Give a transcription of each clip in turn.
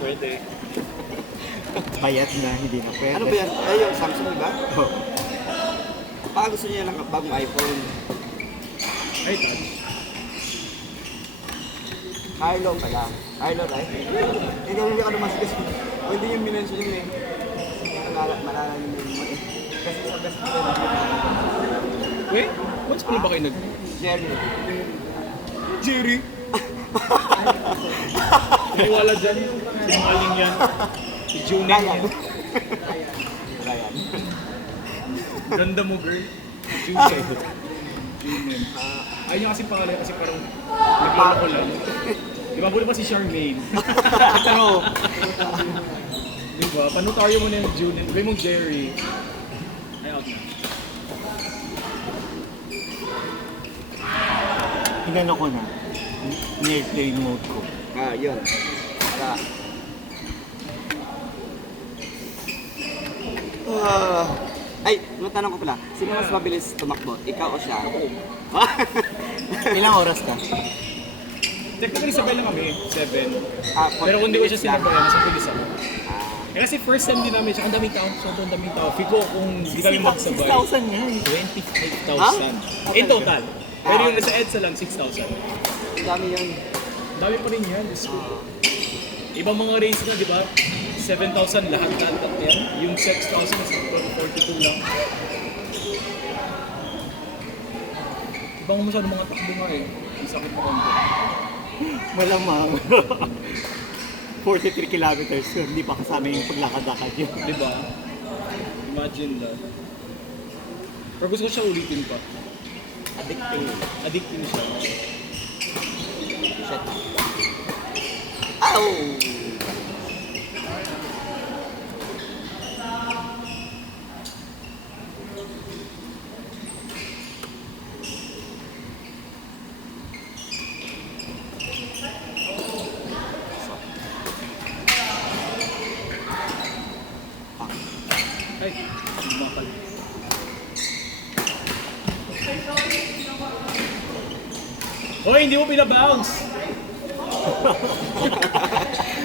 Pwede. Bayat na, hindi na pwede. Ano ba yan? Ay, yung Samsung, di ba? Oh. Baka gusto niya ng bagong iPhone. Ay, touch. Kylo pala. Kylo, right? Hindi ka naman kasi hindi yung minention yun eh. Malala yun yung kasi sa best friend. Wait, what's pala ba kayo nag... Jerry. Jerry? Naniwala dyan. Sinungaling yan. Si Junen yan. Ryan. Ganda mo, girl. Junen. Junen. Ayun niya kasi pangalan kasi parang nagloloko lang. Di ba? Muna pa si Charmaine. Pero, Di ba? Panutaryo mo na yung Junen. Gawin mong Jerry. Ay, out na. inano ko na. Airplane mode ko. Yun. Para... ay, tanong ko pala. Sino mas mabilis tumakbo? Ikaw o siya? Ilang oras ka? Technically, sabay lang kami. 7. Pero kung di ko siya lang. sinabayan, mas mabilis ako. Eh, kasi first time din namin, tsaka ang daming tao, sobrang daming tao. Figo kung di kami magsabay. 6,000 yan. 25,000. In total. Pero yung sa EDSA lang, 6,000. Ang dami yun. Ang dami pa rin yan, Diyos ko. Ibang mga race na, di ba? 7,000 lahat yan. Yung 6,000 is 42 lang. Ibang masyado mga takbo nga eh. Ang sakit na konti. Malamang. 43 kilometers yun, hindi pa kasama yung paglakad-lakad yun. Di ba? Imagine that. Pero gusto ko siya ulitin pa. Addicting. Addicting siya. Shit. Ow! Ay, lumakad. Hoy, hindi mo pinabounce!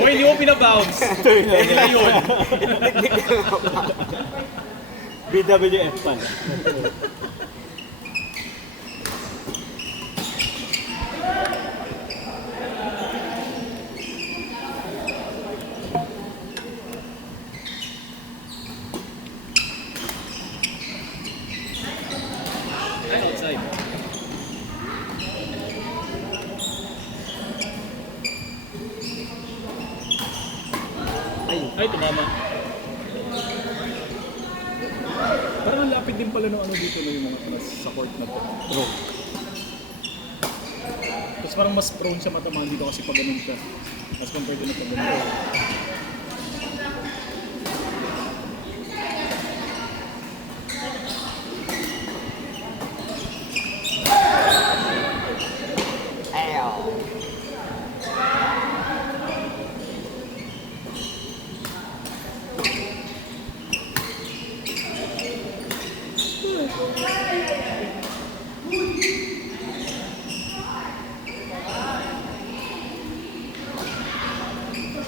Hoy, hindi mo pinabounce! Eh, nila yun. BWF pala. Ay, outside. Ay, tumama. Parang ang lapit din pala ng ano dito no, yung mga sa court na to. Bro, Tapos parang mas prone siya matamaan dito kasi pag ganun siya. As compared to na pag ganun. Ow!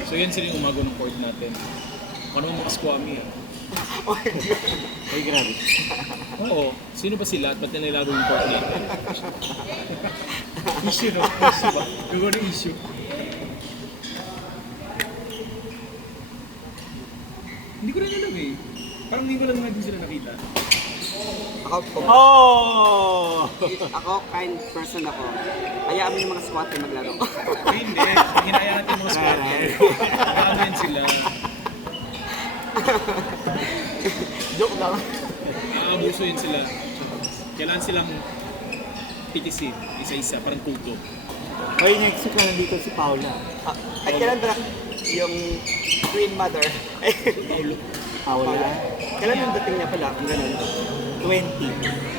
So yan sila yung umago ng court natin. Ano mga squammy ah. ay grabe. Oo. Sino ba sila at ba't nilalaro yung court natin? Issue no? Issue ba? Gagawa ng issue. Hindi ko rin alam eh. Parang hindi ko lang din sila nakita. Ako, kind person ako. Hayaan mo yung mga squad ay maglaro. Ay, hindi. Hinaya natin yung mga squad. Nakakamend sila. Joke lang. Aabuso yun sila. Kailangan silang PTC. Isa-isa. Parang kulto. Ay, next week na nandito si Paula. Ay, kailan ba yung Queen Mother? Paula? Kailan yung dating niya pala? Kung ganun. 20.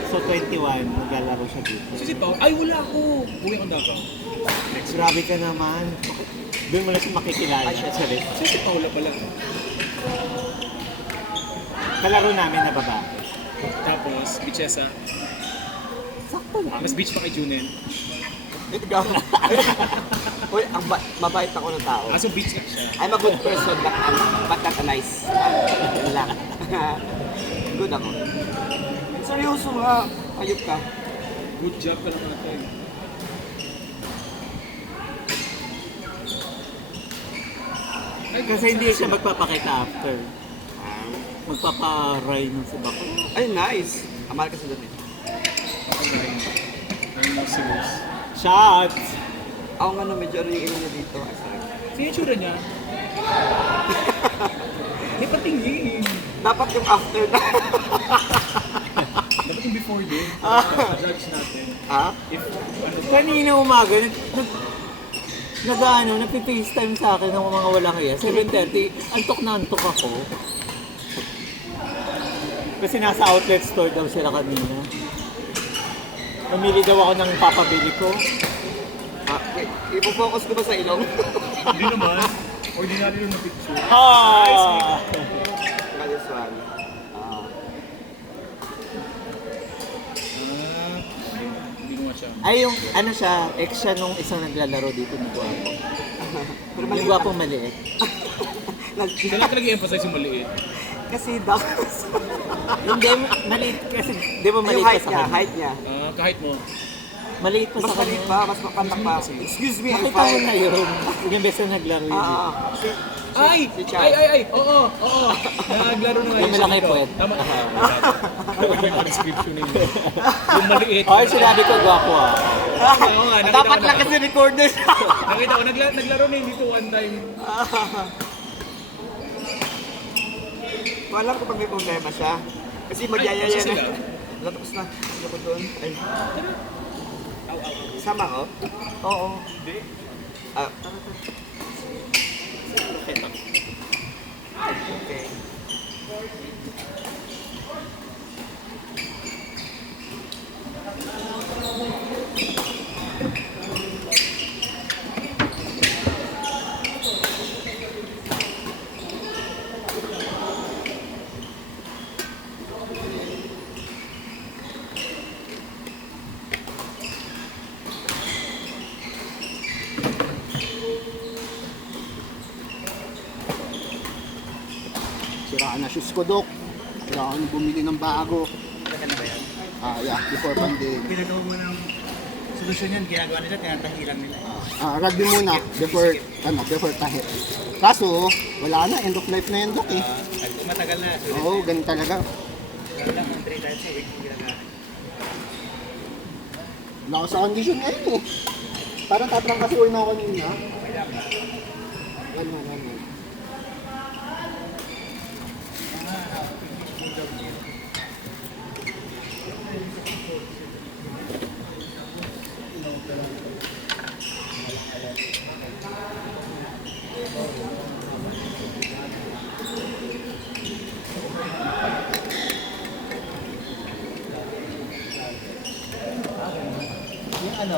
So 21, maglalaro siya dito. So si Pao, ay wala ako. Uwi akong Davao. Grabe ka naman. Doon mo lang siya makikilala. Ay, shit. Sorry. So si Paula pala. Kalaro namin na baba. Tapos, Bichesa. Sakto lang. Mas beach pa kay Junen. Ito ka. Uy, mabait ako ng tao. So beach lang siya. I'm a good person, but not a nice. Yun lang. Good ako. Seryoso nga, ayop ka. Good job ka naman natin. Kasi hindi siya magpapakita after. Magpapa-ride ng si Bako. Ay, nice. Amal ka sa doon eh. Ang serious. Shots! Ako nga no, medyo rin niya dito. Ay, sorry. Sino yung tsura niya? May patingin. Dapat yung after na. Dapat yung before din. Judge natin. Ha? If, ano, Kanina umaga, nagpi-FaceTime sa akin ng mga walang iya. 7:30, antok na antok ako. Kasi nasa outlet store daw sila kanina. Pumili daw ako ng papabili ko. Wait, ipo-focus ko ba sa ilong? hindi naman. Ordinary lang na picture. Ah! This one. Hindi mo siya. Ay, yung ano siya, ex siya nung isang naglalaro dito ng Guapo. Pero Yung maliit Guapong maliit. Saan lang nag-emphasize yung maliit? Kasi daw. Hindi, maliit kasi, di ba Yung maliit height pa sa niya, kanya? height niya. Kahit mo. Maliit pa Mas sa maliit kanya. pa, mas makantak pa. Excuse me, I'm Nakita mo fine. na yun. Yung beses na naglaro yun. Ay! Si Chad. Ay! Oo! Naglaro na nga Yung malaki sino. po yan. Tama. Yung mga description ninyo. Yung maliit. Ay, sinabi ko gwapo ah. Oo nga, nakita Dapat ko na. lang kasi recorder. Nakita ko, naglaro na yun dito one time. Alam ko pag may problema siya. Kasi magyayaya Ay, na. sila? Wala, tapos na. Hindi ko doon. Ay. Sama ko? Oo. Hindi. Ah. Okay. Siraan na shoes ko, Dok. Kailangan ko bumili ng bago. Maganda ba yan? Yeah, before pandemic. Pinagawa mo ng solusyon yan, ginagawa nila, tinatahi lang nila. Rugby muna, before tahi. Kaso, wala na, end of life na yun, Dok eh. Matagal na. Oo, ganun talaga. Lalo lang kung 3 times a week, ginagawa. Wala ko sa condition ngayon eh. Parang tatrang kasi uwi na ako kanina. Ano. Yung ano,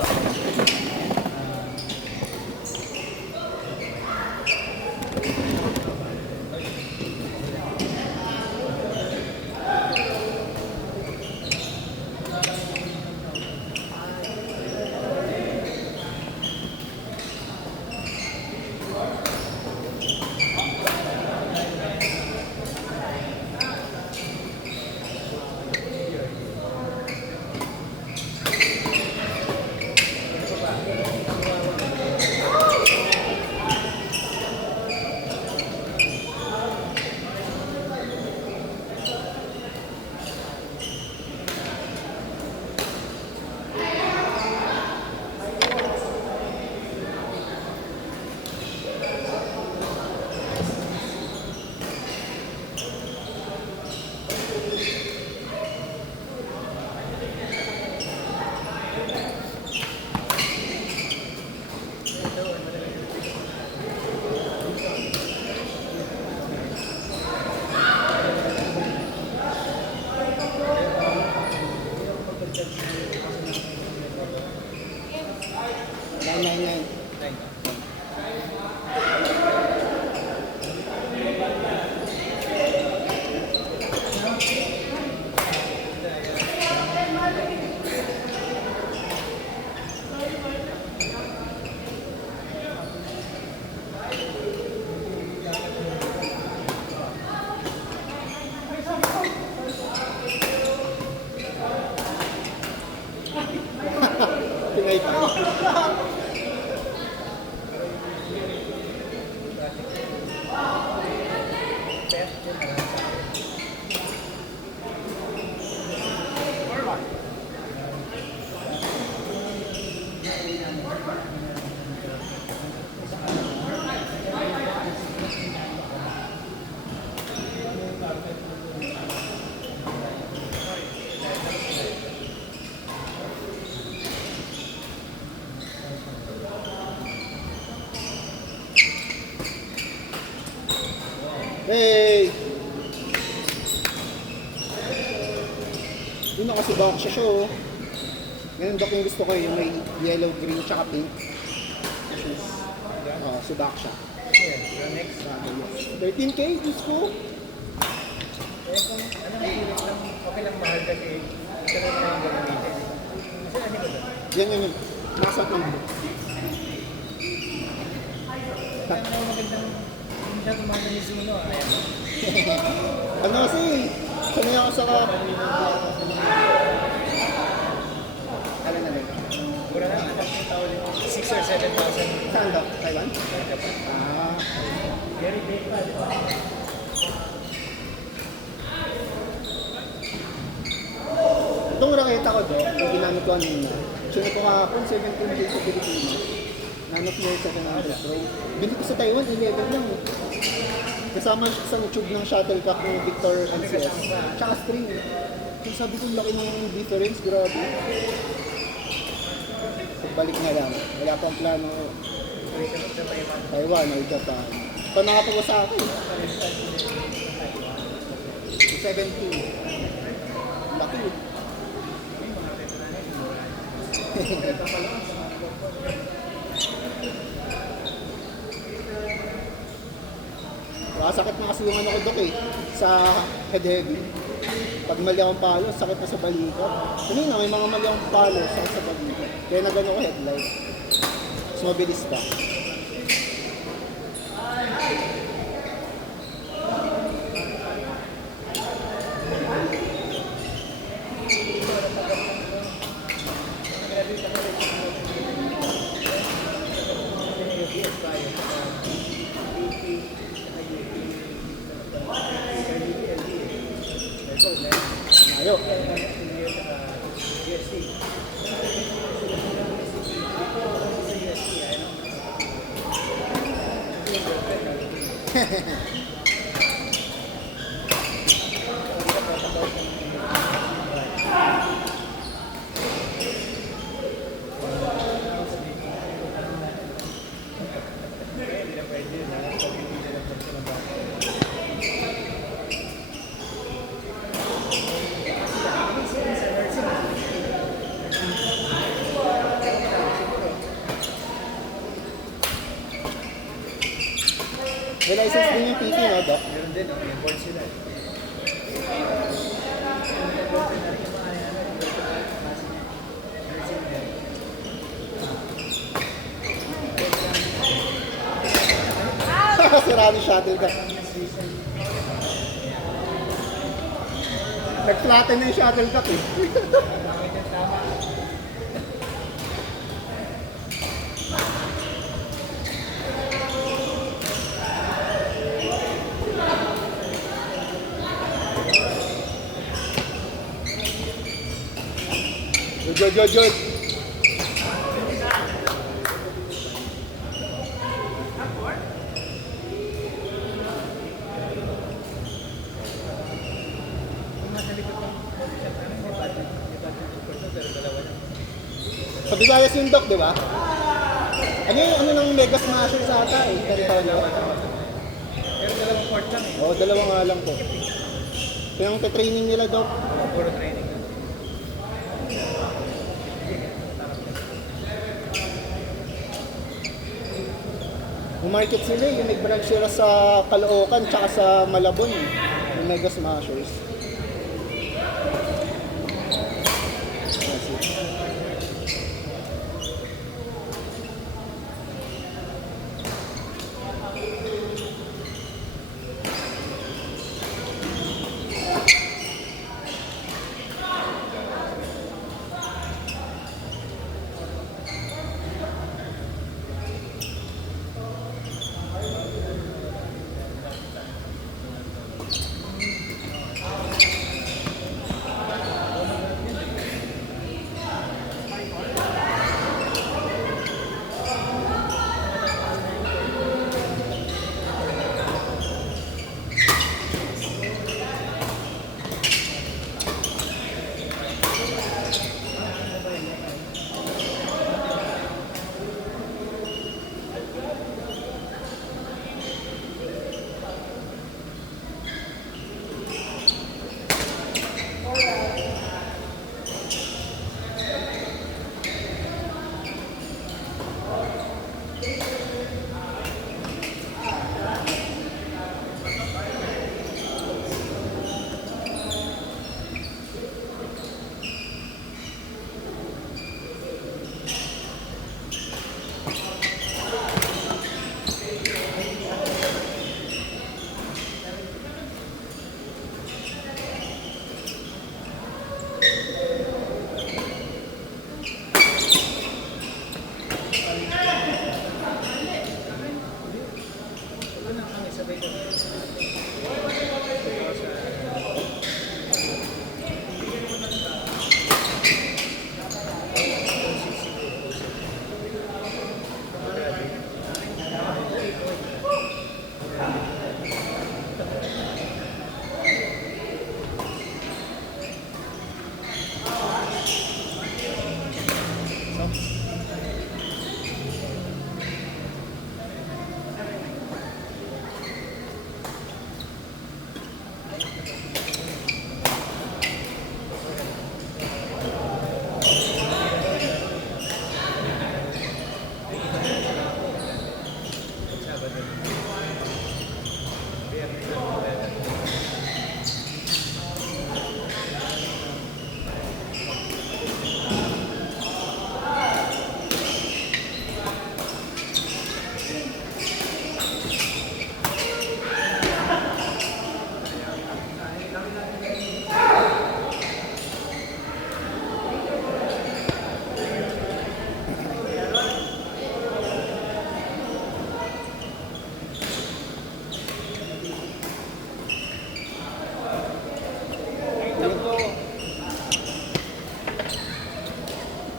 Hey! Yun na kasi box siya oh. Ganun Doc yung gusto ko yung may yellow, green, tsaka pink. Shoes. Oo, subak siya. Next. 13K, Diyos ko. Okay lang mahal kasi ito na yung gagamitin. Kasi ano ba doon? Yan. Nakasat lang mo. Kaya na magandang hindi na tumanda ni Zuno. Ayan. Ano kasi, sanay ako sa Alam na rin. Mura lang, 6 or 7,000. Saan Doc? Taiwan? Ah, Very big pa, di ba? itong raketa ko Doc, yung ginamit ko kanina. Sino ko kahapon, 17K sa Pilipinas. Nanok mo sa 700 Pro. Bili ko sa Taiwan, 11 lang. Kasama isang tube ng shuttlecock ng Victor NCS. Tsaka string. Kung sabi ko laki ng difference, grabe. Balik na lang. Wala pang plano. Taiwan or Japan. Ito nakatawa sa akin. 17. Laki. Sakit na kasi yung ano ko Doc eh, sa head heavy. Pag mali akong palo, sakit na sa balikat. Kanina may mga mali akong palo, sakit sa balikat. Kaya nagano ko headlight. Mas mabilis pa. Ayo. May license din yung PT, no, Doc? Meron din, may board sila. Sira ni shuttlecock. Nag-flatten na yung shuttlecock eh. Jod. Sa Visayas yung Doc, di ba? Ano ng Mega Smasher sa ata eh? Pero dalawang port lang eh. Oo, dalawa nga lang po. Yung training nila, Doc. Puro training na. Umarket sila eh. Yung nag-branch sila sa Caloocan tsaka sa Malabon eh. Yung Mega Smashers. Doon na kami sabay-sabay.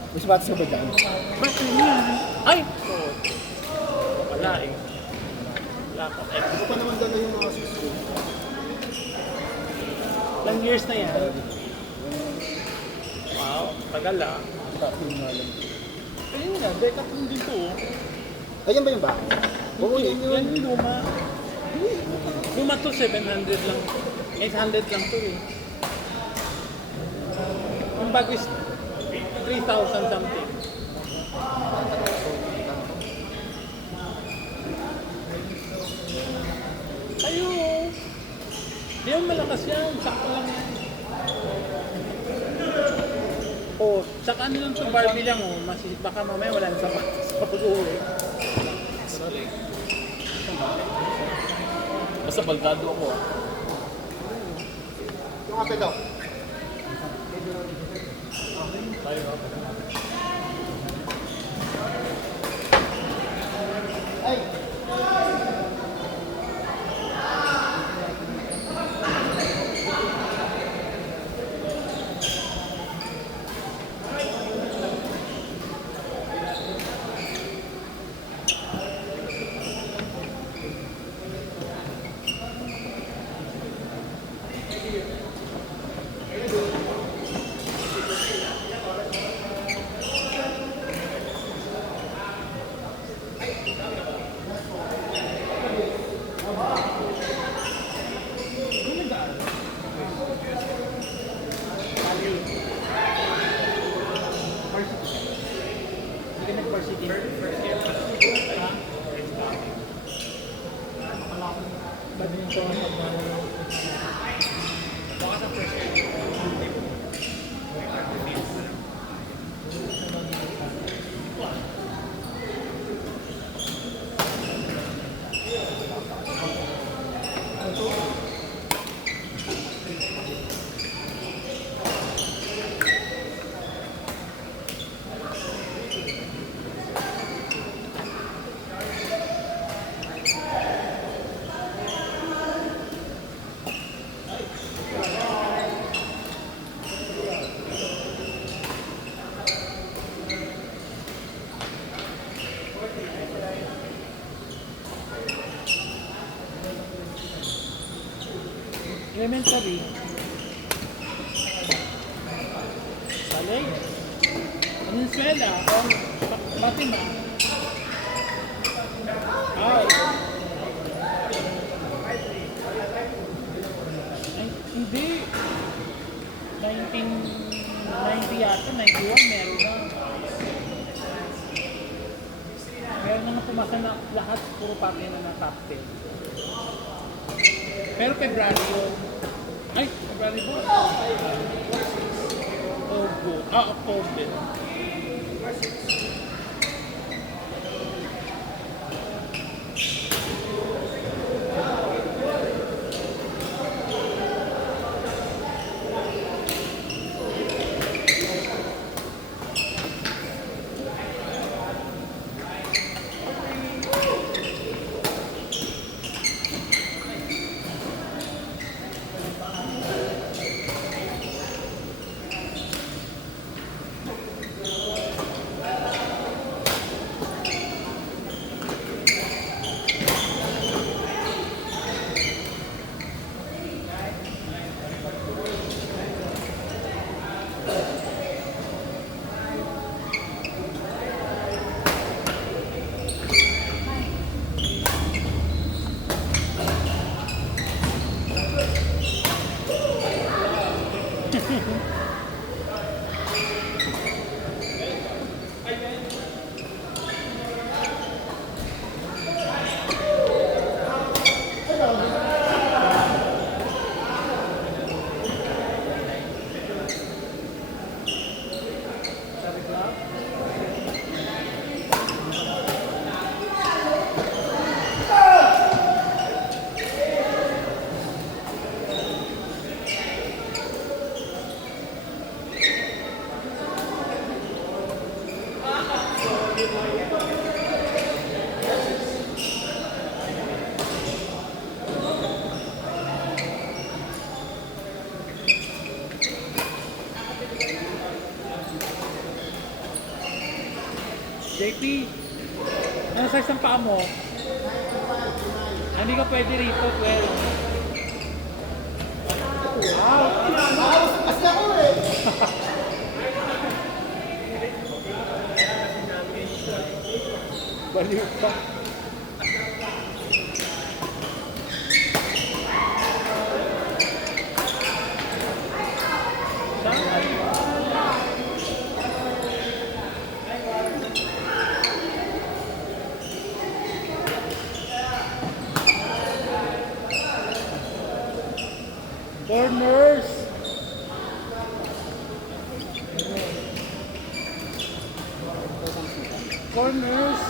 May sapatos ka ba dyan? Bakit yan? Ay! Oh. Wala eh. Wala pa. Eh, Hindi ko pa naman dala yung mga sus ko. ilang years na yan? Wow, tagal ah. Tapos nga lang. Ayun nga, Decathlon din to. oh. Ayan ba yung bago? Oo, yun yun. Yan yung luma. Luma to, 700 lang. 800 lang to eh. Yung bago is 3,000 something. Ayun. Di yan malakas yan. Sakto lang yan. Oh, tsaka ano lang to, Barbie lang oh. Baka mamaya wala na sapatos sa pag-uwi. Basta balgado ako ah. Yung kape daw. Ay! Hindi ka nag-varsity. Badminton, pag-ano. Baka sa first year. Elementary. College. Venezuela. Fatima. Ay. Hindi. 1990 yata, 91 meron na. Meron na pumasa na lahat, puro pati na na top 10. Pero February yun. Ay, February ba? October. JP, ano size ng paa mo? Hindi ka pwede rito, 12. Wow! As ako eh. Baliw pa. Corners! Corners!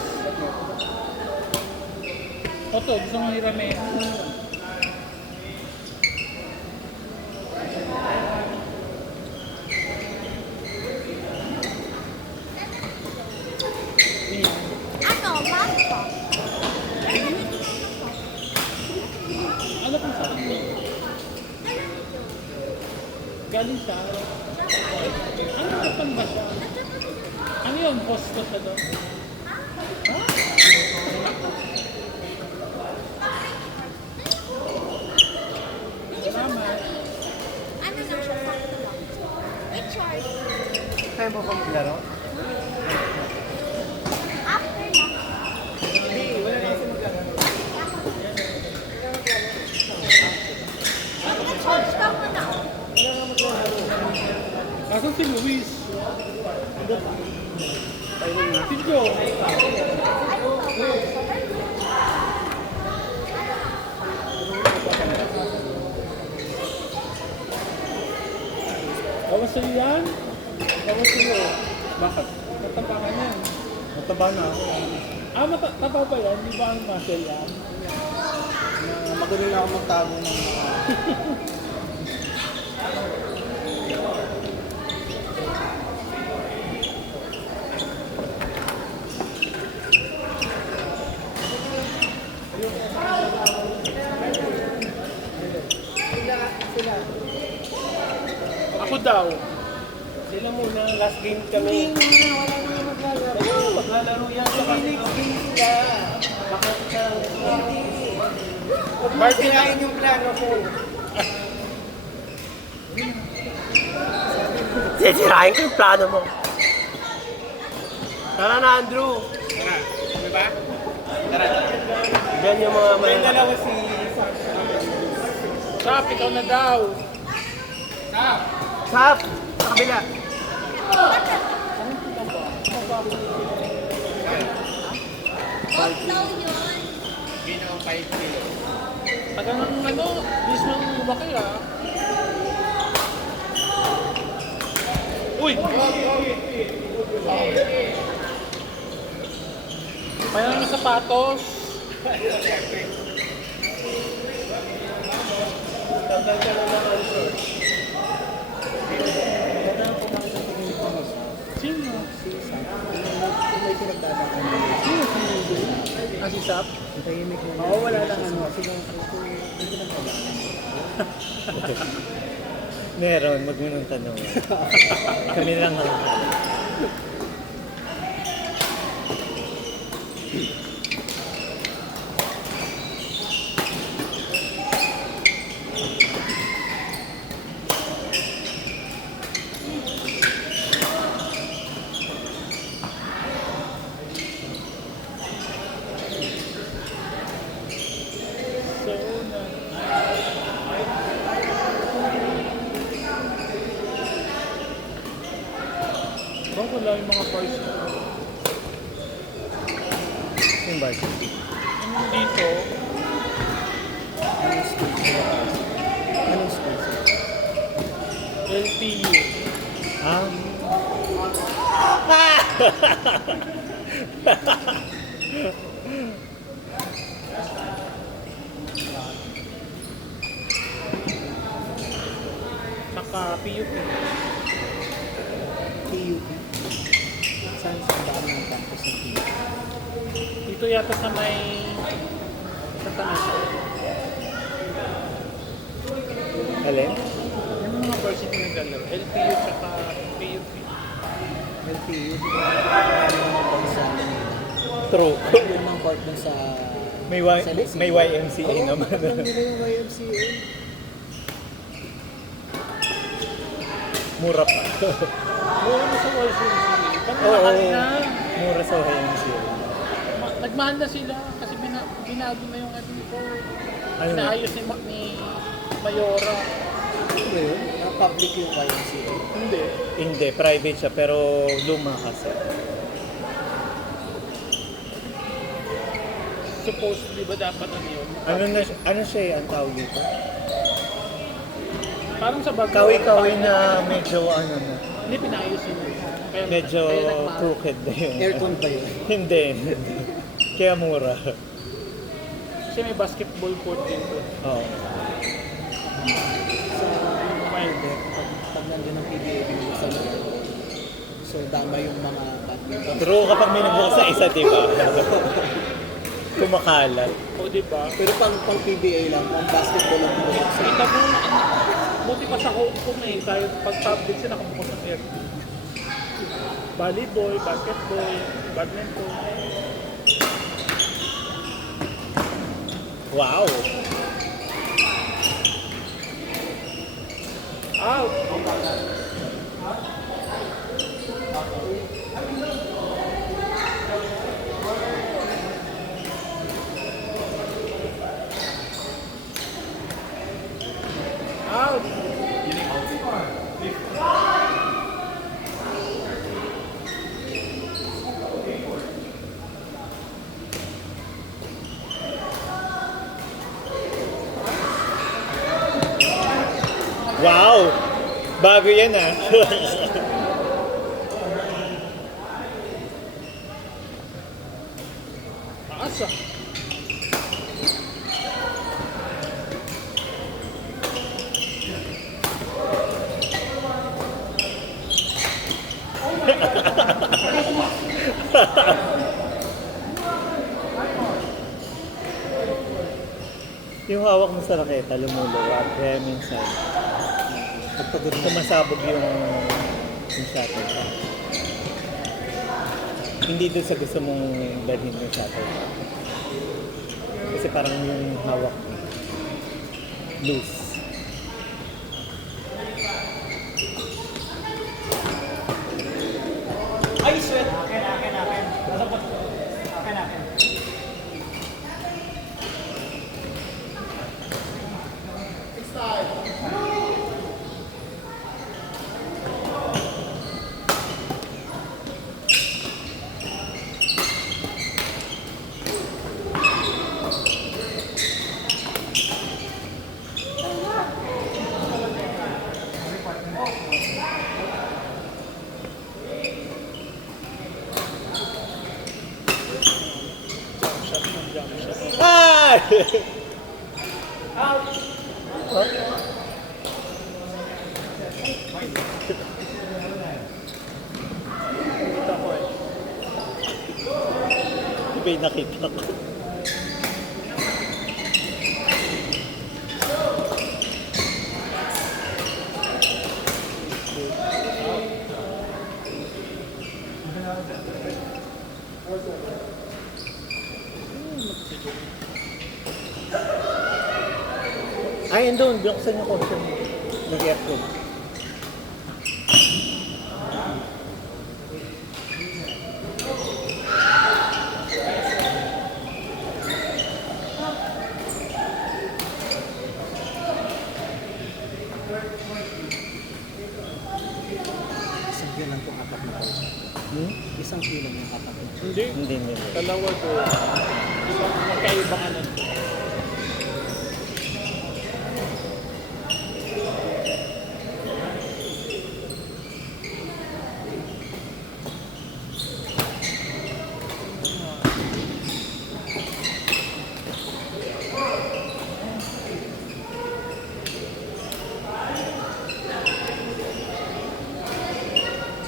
Oto, gusto mong hiramin? Ano, bangko? Ano kung saan? Galing siya. Ano naman ba siya? Ano yun? Post ko siya doon? Ha? Salamat. Ano na siya sa May charge. Kaya mo ba maglaro? After na. Charge ka muna. Nasaan si Luis? Si Joe. Bawas sa'yo yan? Bawas sa'yo. Bakit? Matapakan yan. Mataba na ako. Tapa ba yan? Di ba ang muscle yan? Magaling na ako magtago ng mga... Ako daw. Sila muna, last game kami. Maglalaro yan sa next game sila. Bakit ka? Martin, ayun yung plano ko. Sisirahin ko yung plano mo. Tara na, Andrew. Tara, diba? Diyan yung mga May dalawa si... Sap, ikaw na daw. Sap! Sa kabila. Daw yun. Taga ng ano, mismo ng lumaki ah. Uy! Kaya ng sapatos. Tandaan ka lang ng answer. Sino? May pinagdadakan na. Sino si Sap? Tahimik na. Oo, wala lang ano. Kasi nung may pinagdadakan. Meron, wag mo nang tanong. Kami lang ang... So, wala yung mga varsity. Yung varsity. Yung dito, Anong school sila? Anong school sila? LPU. Ah? Saka PUP. PUP. Saan sa dami ng campus ng PUP? Dito yata sa may Santa Mesa. Alin? Yung mga varsity naglalaro. LPU tsaka PUP. LPU, di ba? Marami naman pang sa True. yun mga part dun sa sa Lassie. May YMCA Oo, naman. alam nila yung YMCA. Mura pa. Mura na sa YMCA. Parang Oo. mahal na. Mura sa YMCA. Nagmahal na sila kasi binago na yung ano nito. Ano na? Inaayos ni Mayora. Ano ba yun? Public yung YMCA. Hindi. Hindi, private siya pero luma kasi. Supposedly ba dapat ano yun? Ano siya eh, ang tawag dito? Parang sa Baguio. Kawi-kawi na medyo ano na. Hindi, pinayos yun. Kaya, Medyo kaya nagmahal. crooked na yun. Aircon ba yun? Hindi. Kaya mura. Kasi may basketball court dito. Oo. Sa Milder, pag nandun ang PBA dito sa lugar. So, dama yung mga badminton. True kapag may nagbukas sa isa, di ba? Kumakalat. O diba? Pero pang PBA lang, pang basketball lang dito. Kita mo, buti pa sa Hong Kong eh. Kahit pag public sila, nakabukas ng air. Volleyball, basketball, badminton. Wow! Out! Out! Wow! Bago yan ah. Taas ah. Yung hawak mo sa raketa, lumuluwag. Kaya minsan, sumasabog yung shuttle. Hindi doon sa gusto mong dalhin yung shuttle. Kasi parang yung hawak mo, loose. Ay, sweat! Akin. Akin. Ay! Kita ko eh. Iba yung nakita ko. Ay, doon. Buksan yung kotse mo. Nag-aircon. Isang lang itong apat na coach. isang kilo yung kapatid. Hindi. Hindi nila. Dalawa doon. Ibang magkaibang ano.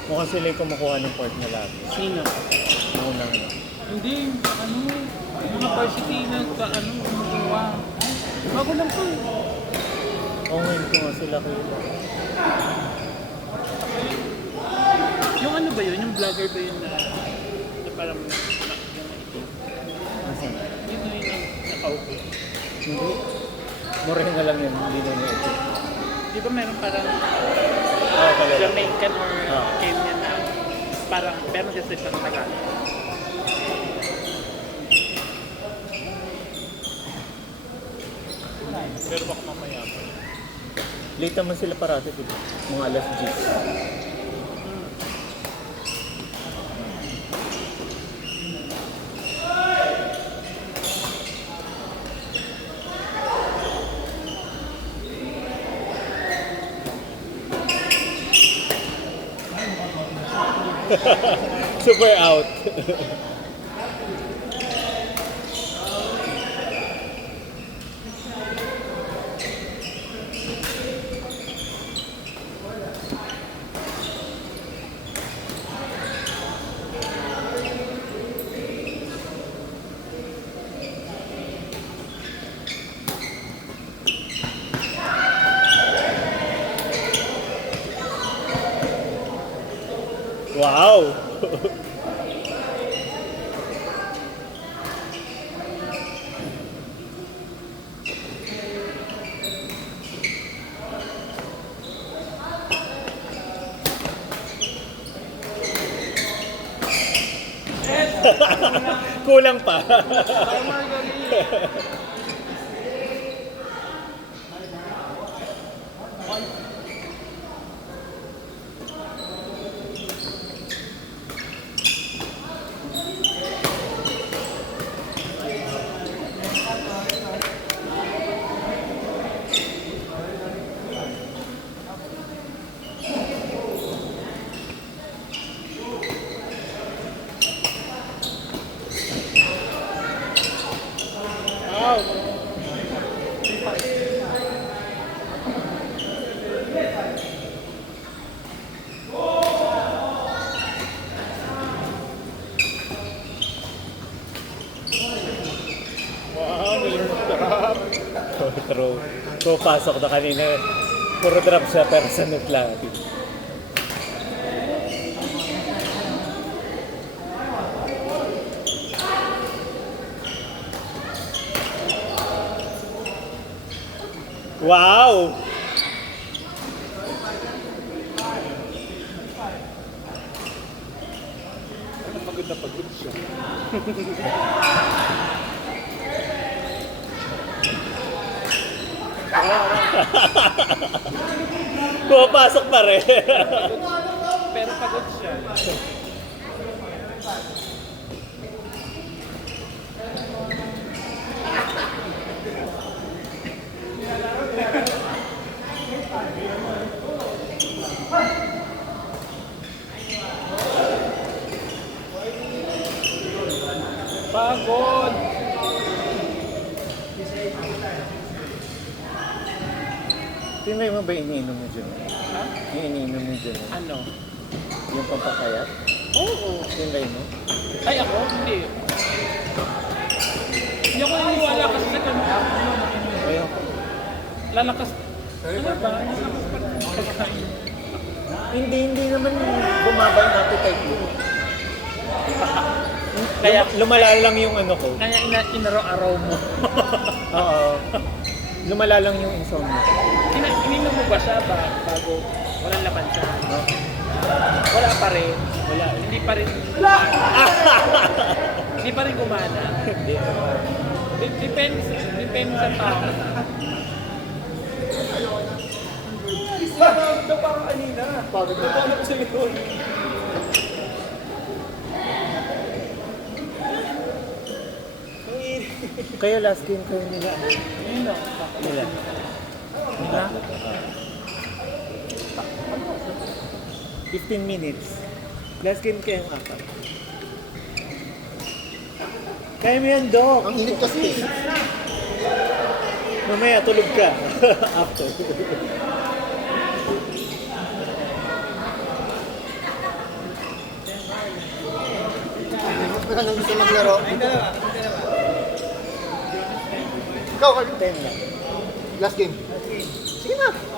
Mukhang sila yung kumukuha ng pork na labi. Sino? Unang Hindi, ano, yung mga varsity na ano, kumukuha. Bago lang to. Oo, ngayon ko nga sila kayo. Yung ano ba yun? Yung vlogger ba yun na parang yung naitim? Asan? Yun na yun ang nakaupo. Hindi. Morena lang yun, hindi na ito. Di ba meron parang Pala. Jamaican or Ah. Kenyan na parang meron siya sa isang Tagalog. Pero baka mamaya pa. Late naman sila parati, diba? Mga alas 10. Super out. Wow! Kulang pa. True. Pupasok na kanina. Puro drop siya pero sanot lang. Wow! Pagod na pagod siya. Pupasok pa rin. Pero pagod siya. Pagod! Tinry mo ba iniinom mo dyan? Ha? Yung iniinom mo dyan? Ano? Yung pampakayat? Oo. Tinry mo? Ay ako? Hindi. Hindi ako naniniwala kasi sa ganun. Ayun. Lalakas. Ano ba? Lalakas pa rin ang pagkain. Hindi naman bumaba yung appetite mo. Kaya, Lumala lang yung ano ko. kaya inaraw-araw mo. Oo. Lumala lang yung insomnia. Ininom mo ba siya bago walang laban siya? No? Wala pa rin. Wala. Hindi pa rin gumana. Hindi pa rin gumana. Hindi. Depende sa tao. Parang kanina. Pagod na ko sa likod. Kaya last game kayo nila. Yun lang. Nila. Diba? 15 minutes. Last game kayo ng apat. Kaya mo yan, Doc. Ang init kasi. Mamaya, tulog ka. After. Pero nang gusto maglaro. Ikaw, Carl. 10 lang. Last game. Sige na.